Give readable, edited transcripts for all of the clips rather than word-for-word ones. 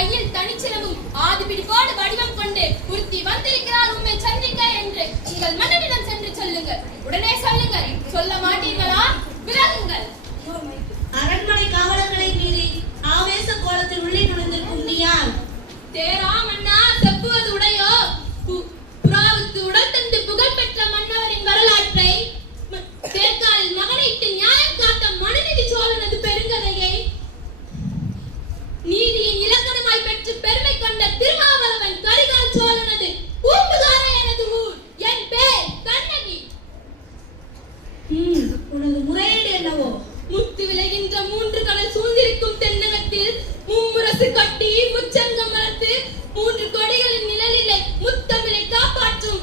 கையில் தனிச்சிலமும் ஆதிபிடிப்போடு வடிவம் கொண்டு உறுத்தி வந்திருக்கிறார் உண்மை சந்திக்க என்று உங்கள் மன்னனிடம் சென்று சொல்லுங்கள். உடனே சொல்லுங்கள். சொல்ல மாட்டீர்களா? விலகுங்கள். அரண்மனை காவலர்களை மீறி ஆவேச கோலத்தில் உள்ளே நுழைந்திருக்கும் நீ யார்? தேரா மன்னா செப்புவது உடையோ? புறாவுக்கு உடல் தந்து புகழ்பெற்ற மன்னவரின் வரலாற்றை தேர்காலில் மகனையிட்டு நியாயம் காட்ட மனுநீதி சோழனது பெருங்கதையை நீதியின் இலக்கணமாய் பெற்று பெருமை கொண்ட திருமாவளவன் கரிகால் சோழனது பூம்புகார எனது ஊர். என் பேர் கண்ணகி. உனது முறையீடு என்னவோ? முத்து விளைகின்ற 3 கடல் சூழ்ந்திருக்கும் தென்னகத்தில் மும்முரசு கட்டி முச்சங்கம் வளர்த்து 3 கொடிகளின் நிழலிலே முத்தமிழை காப்பாற்றும்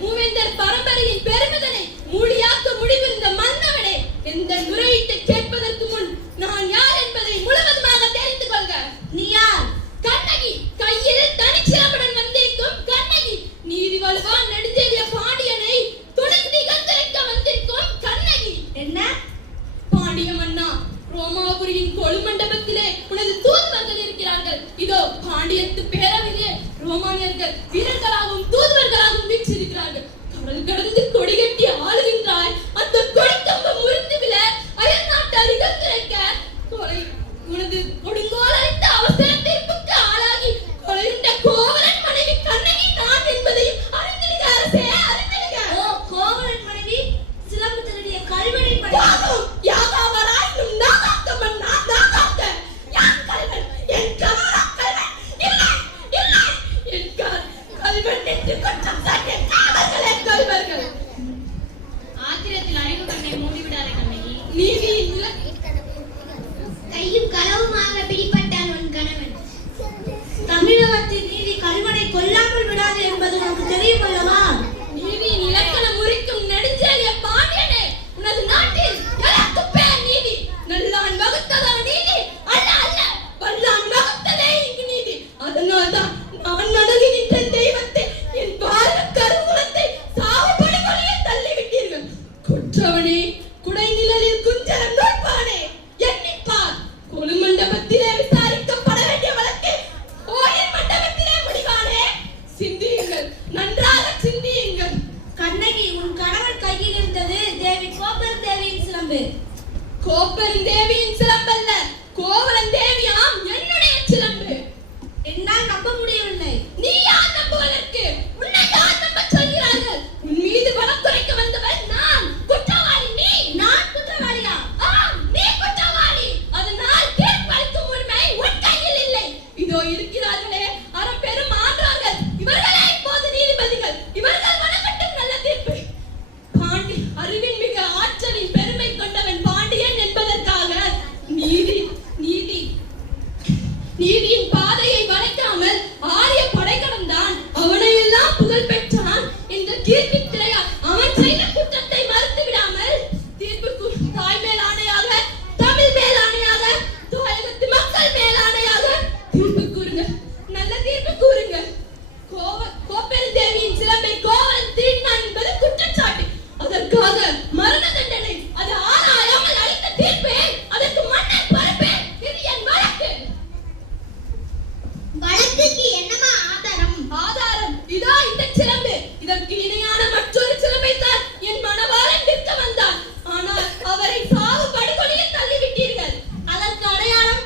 மூவேந்தர் பரம்பரையின் பெருமிதனை மூடியாக்க முடிவிருந்த மன்னவனே, எந்த முறையீட்டை கேட்பதற்கு முன் நான் யார் என்பதை முழுவதுமாக தெரிந்து கொள்க. நீ யார்? கண்ணகி. கையில் தனிச்சிலமுடன் வந்திருக்கும் கண்ணகி. நீதி வலுவான் நெடுஞ்செழிய பாண்டியனை துணிந்து கந்தரைக்க வந்திருக்கும் கண்ணகி. என்ன? பாண்டிய மன்னா, ரோமாபுரியின் கொழுமண்டபத்திலே உனது தூதுவர்கள் இருக்கிறார்கள். இதோ பாண்டியத்து பேரவையிலே ரோமானியர்கள் வீரர்களாகவும் தூதுவர்களாகவும் வீற்றிருக்கிறார்கள். கடல் கடந்து கொடி கட்டி ஆளுகின்றாய். அந்த கொடிக்கம்பம் முறிந்து விழ அயல் நாட்டார் இகழ்ந்துரைக்க உனது கொடுங்கோல் அளித்த அவசர தீர்ப்புக்கு ஆளாகி கொலையுண்ட கோவலன் மனைவி கண்ணகி நான் என்பதையும் அறிந்திடுக அரசே, அறிந்திடுக. ஓ, கோவலன் மனைவி சிலம்பு திருடிய கல்வனை படி யாகாவராயினும் நாகாக்க மன்னா, நாகாக்க. யான் கல்வன், என் கணவரா கல்வன்? இல்லை, இல்லை, என் கல்வன் என்று குற்றம் சாட்டிய காவலர்களே கல்வர்கள். ஆத்திரத்தில் அறிவு கண்ணை மூடிவிடாதே கண்ணகி. நீதியின் கையும் களவுமாக பிடிபட்டான் உன் கணவன். தமிழகத்தின் நீதி கல்வனை கொல்லாமல் விடாது என்பது உனக்கு தெரியும் அல்லவா? நீதியின் இலக்கணம் முறிக்கும் நெடுஞ்செழிய பாண்டியனே, உனது நாட்டில் எனக்கு பேர் நீதி. நல்லான் வகுத்ததா நீதி? அல்ல, அல்ல, வல்லான் வகுத்ததே இங்கு நீதி. அதனால்தான் நான் நடுகின்ற தெய்வத்தை, என் பாரத கருவூலத்தை சாவுபடி கொலையில் தள்ளிவிட்டீர்கள். குற்றவனே, குடை நிழலில் குஞ்சரம் நோட்பானே, எண்ணிப்பார். கொலுமண்டபத்திலே விசாரிக்கப்பட வேண்டிய வழக்கை கோயில் மண்டபத்திலே முடிவானே. சிந்தியுங்கள், நன்றாக சிந்தியுங்கள். கண்ணகி, உன் கணவன் கையில் இருந்தது தேவி கோப்பெரும் தேவியின் சிலம்பு. கோப்பெரும் தேவியின் சிலம்பல்ல, கோவலன் தேவியாம் என்னுடைய சிலம்பு. என்னால் நம்ப முடியவில்லை. நீ யார் நம்புவதற்கு? உன்னை யார் நம்ப சொல்கிறார்கள்? உன் மீது வழக்குரைக்க வந்தவன் நான். குற்றவாளி நீ. நான் குற்றவாளியா? ஆம், நீ குற்றவாளி. அதனால் தீர்ப்பளிக்கும் உரிமை உன் கையில் இல்லை. இதோ இருக்கிறார்களே அறப்பெரும் ஆன்றார்கள், இவர்களே இப்போது நீதிபதிகள். இவர்கள் வழங்கட்டும் நல்ல தீர்ப்பு. பாண்டி அறிவின் மிக ஆற்றலின் பெருமை கொண்டவன் பாண்டியன் என்பதற்காக நீதி நீதி நீதியின் பாதையை வளைக்காமல் ஆரிய படை கடந்தான். அவனையெல்லாம் புகழ் பெற்றான் என்ற கீர்த்தித்திரையால் அவன் செய்த குற்றத்தை மறுத்து விடாமல் தீர்ப்புக்கு தாய் மேல் ஆணையாக, தமிழ் மேல் ஆணையாக, தாயகத்து மக்கள் மேல் ஆணையாக தீர்ப்பு கூறுங்க. நல்ல தீர்ப்பு கூறுங்க. கோப்பெரும் தேவியின் சிலம்பை கோவலன் திருடினான் என்பது குற்றச்சாட்டு. அதற்காக மரண தண்டனை. அது ஆராயாமல் அளித்த தீர்ப்பே. அதற்கு மன்னர் பொறுப்பே. இது என் வழக்கு. வழக்குக்கு என்னமா ஆதாரம்? ஆதாரம் இதோ இந்த சிலம்பு. இதற்கு இணையான மற்றொரு சிலம்பை தான் என் மணவாளன் விற்க வந்தார். ஆனால் அவரை சாவு படுகொலையில் தள்ளிவிட்டீர்கள். அதற்கு அடையாளம்?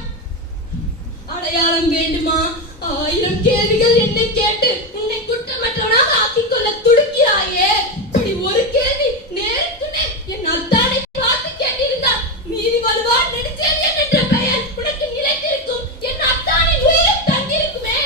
அடையாளம் வேண்டுமா? 1000 கேள்விகள் என்னை கேட்டு உன்னை குற்றமற்றவனாக ஆக்கிக் கொள்ள துடிக்கிறாயே. இப்படி ஒரு கேள்வி நேருக்கு நேர் என் அத்தானை பார்த்து கேட்டிருந்தால் நீதி வலுவா நெடுஞ்செழியன் என்ற பெயர் உனக்கு நிலைத்திருக்கும். என் அத்தானின் உயிரும் தங்கியிருக்குமே.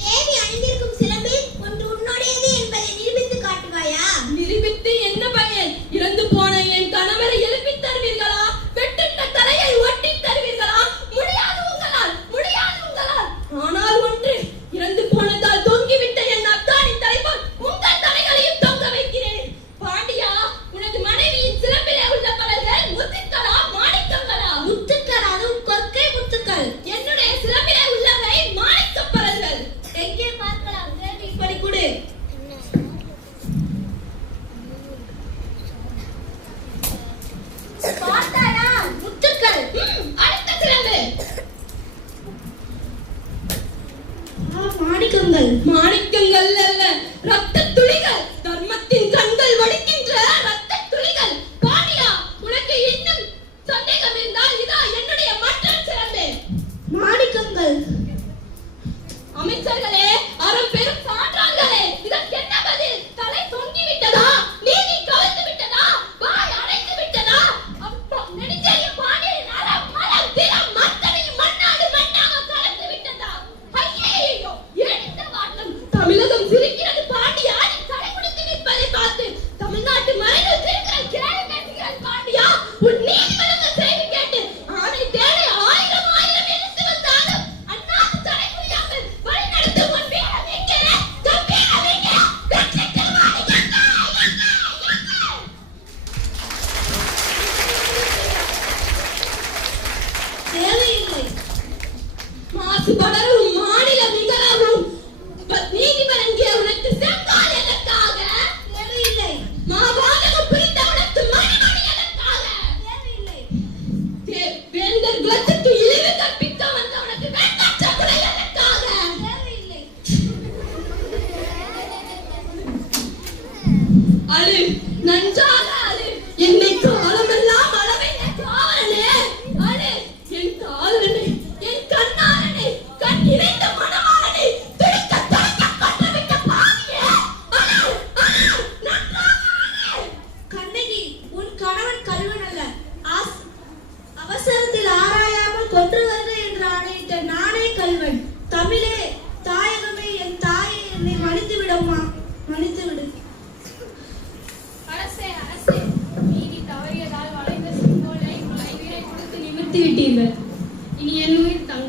தேவி அணிந்திருக்கும் சிலம்பில் ஒன்று உன்னுடையது என்பதை நிரூபித்து காட்டுவாயா? நிரூபித்து என்ன பயன்? இறந்து போன என் கணவரை எழுப்பித் தருவீர்களா? வெட்டுண்ட தலையை ஒட்டித் தருவீர்களா? முடியாது உங்களால், முடியாது உங்களால். ஆனால் ஒன்று, இறந்து போனதால் தொங்கிவிட்ட என் அத்தானின் தலைப்பால் உங்கள் தலைகளையும் தொங்க வைக்கிறேன். பாண்டியா, உனது மனைவியின் சிலம்பிலே உள்ள பலர்கள் முத்துக்களா மாணிக்கங்களா? முத்துக்கள், அதுவும் கொற்கை முத்துக்கள். என்னுடைய சிலம்பிலே உள்ளவை மாணிக்கப் பலர்கள். எங்கே பார்க்கலாம்? இப்படி கொடு. பார்த்தாயா? முத்துக்கள். அடுத்த சிலம்பு. தினம் மத்தனையும் மண்ணாடு மண்ணாக கலந்து விட்டதா? ஐயையோ, ஏன் இந்த வாட்டம்? தமிழகம் சிரிக்கிறது, பாண்டியா நீ கடைபிடித்து நிற்பதை பார்த்து தமிழ்நாட்டு மறைகள் சிரிக்கிறாள், கேள்வி பேசுகிறாள். பாண்டியா, உன் நீதிமன்றங்கள் செய்தி கேட்டு ஆணை தேடி ஆயிரம் ஆயிரம் இழுத்து வந்தாலும் அண்ணாத்து தடை புரியாமல் வழி நடத்தும் உன் வீரம் எங்கே? கம்பீரம் எங்கே? வெற்றி திருவாணி எங்கே? தேவையில்லை. மாசுபடரும் மாநில நிகழவும் நீதி வழங்கிய உனக்கு செங்கால் எதற்காக? தேவையில்லை. மாவாதகம் பிரித்த உனக்கு மணிமணி எதற்காக? தேவையில்லை. வேந்தர் குலத்துக்கு இழிவு கற்பிக்க வந்த உனக்கு வெண்கற்ற குடை எதற்காக? தேவையில்லை. அழு, நன்றாக அழு. என்னை காலமெல்லாம் அளவைய காவலனே. அழு, என் காதலனே, என் கண்ணாளனே, கண் நிறைந்த மணமாளனே, துடிக்க துடிக்க கொன்றவிட்ட பாவியே. அழு, அழு, நன்றாக அழு. கண்ணகி, உன் கணவன் கல்வன் அல்ல. அவசரத்தில் ஆராயாமல் கொன்று வருக என்று ஆணையிட்ட நானே கல்வன். தமிழே, தாயகமே, என் தாயை என்னை மன்னித்து விடம்மா, மன்னித்து விடு. அரசே அரசே, நீதி தவறியதால் வளைந்த செங்கோலை கைவிடை கொடுத்து நிமிர்த்தி விட்டீர்கள். இனி என் உயிர் தங்கள்